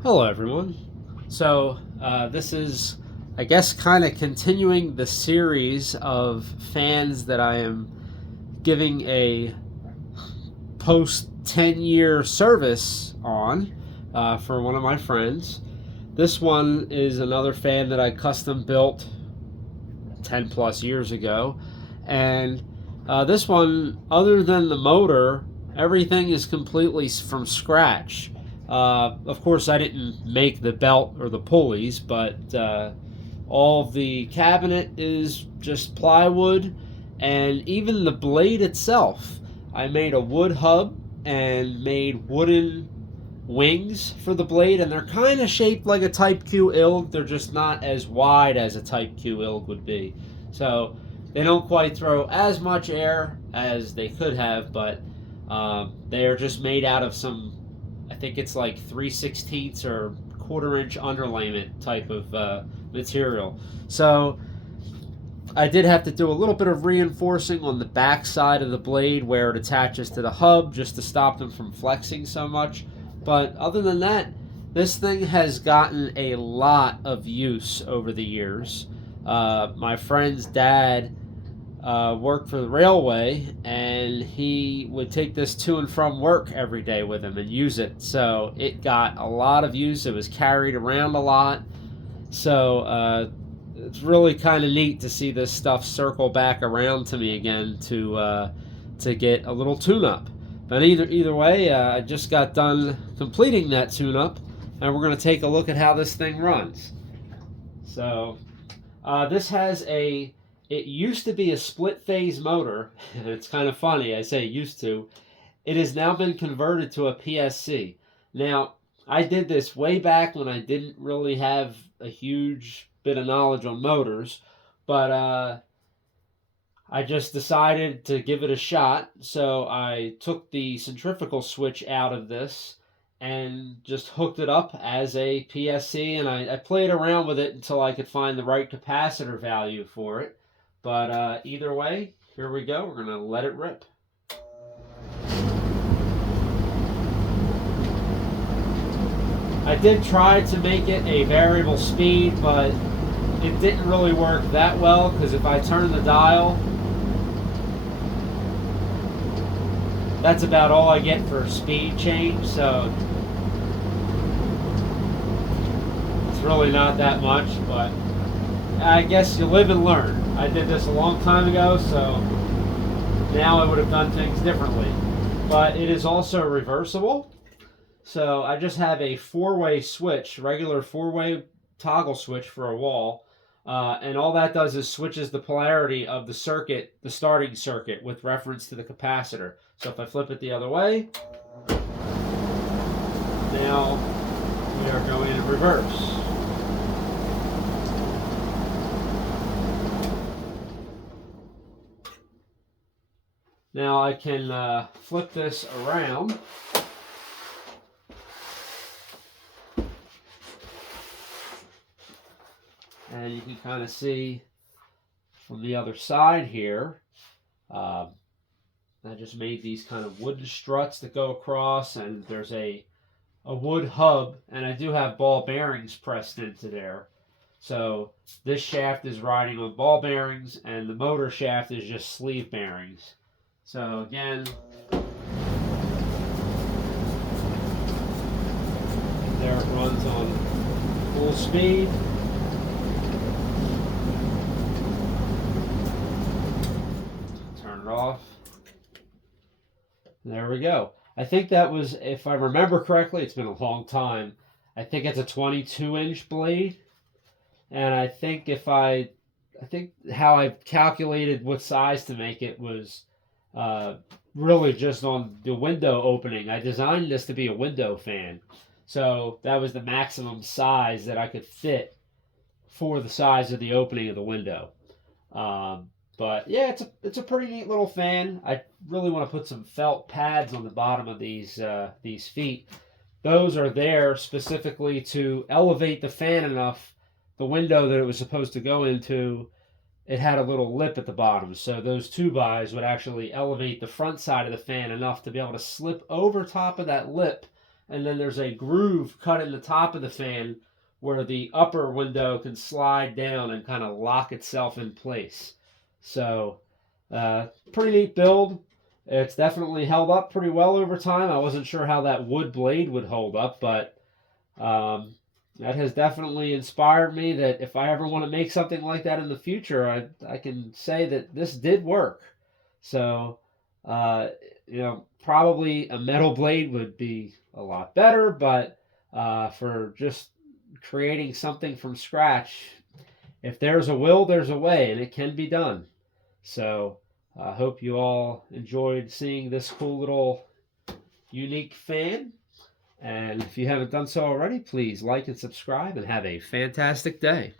Hello, everyone. This is, I guess, kind of continuing the series of fans that I am giving a post 10-year service on for one of my friends. This one is another fan that I custom built 10 plus years ago. And this one, other than the motor, everything is completely from scratch. Of course, I didn't make the belt or the pulleys, but all of the cabinet is just plywood, and even the blade itself. I made a wood hub and made wooden wings for the blade, and they're kind of shaped like a Type Q ILG. They're just not as wide as a Type Q ILG would be. So they don't quite throw as much air as they could have, but they are just made out of some, I think it's like 3/16 or quarter-inch underlayment type of material. So I did have to do a little bit of reinforcing on the back side of the blade where it attaches to the hub just to stop them from flexing so much. But other than that, this thing has gotten a lot of use over the years. My friend's dad worked for the railway, and he would take this to and from work every day with him and use it. So it got a lot of use. It was carried around a lot. So it's really kind of neat to see this stuff circle back around to me again to get a little tune-up. But either way, I just got done completing that tune-up, and we're going to take a look at how this thing runs. So this has a. It used to be a split phase motor, and it's kind of funny. I say used to. It has now been converted to a PSC. Now, I did this way back when I didn't really have a huge bit of knowledge on motors, but I just decided to give it a shot. So I took the centrifugal switch out of this and just hooked it up as a PSC, and I played around with it until I could find the right capacitor value for it. But either way, here we go. We're going to let it rip. I did try to make it a variable speed, but it didn't really work that well because if I turn the dial, that's about all I get for speed change, so it's really not that much, but I guess you live and learn. I did this a long time ago, so now I would have done things differently. But it is also reversible. So I just have a four-way switch, regular four-way toggle switch for a wall. And all that does is switches the polarity of the circuit, the starting circuit, with reference to the capacitor. So if I flip it the other way, now we are going in reverse. Now I can flip this around. And you can kind of see from the other side here, I just made these kind of wooden struts that go across, and there's a wood hub, and I do have ball bearings pressed into there. So this shaft is riding on ball bearings, and the motor shaft is just sleeve bearings. So again, there it runs on full speed. Turn it off. There we go. I think that was, if I remember correctly, it's been a long time. I think it's a 22-inch blade, and I think I think how I calculated what size to make it was uh, really just on the window opening. I designed this to be a window fan, so that was the maximum size that I could fit for the size of the opening of the window. But yeah, it's a pretty neat little fan. I really want to put some felt pads on the bottom of these feet. Those are there specifically to elevate the fan enough. The window that it was supposed to go into, it had a little lip at the bottom, so those tube eyes would actually elevate the front side of the fan enough to be able to slip over top of that lip and then there's a groove cut in the top of the fan where the upper window can slide down and kind of lock itself in place. So, pretty neat build. It's definitely held up pretty well over time. I wasn't sure how that wood blade would hold up, but that has definitely inspired me that if I ever want to make something like that in the future, I can say that this did work. So, probably a metal blade would be a lot better, but for just creating something from scratch, if there's a will, there's a way, and it can be done. So, I hope you all enjoyed seeing this cool little unique fan. And if you haven't done so already, please like and subscribe and have a fantastic day.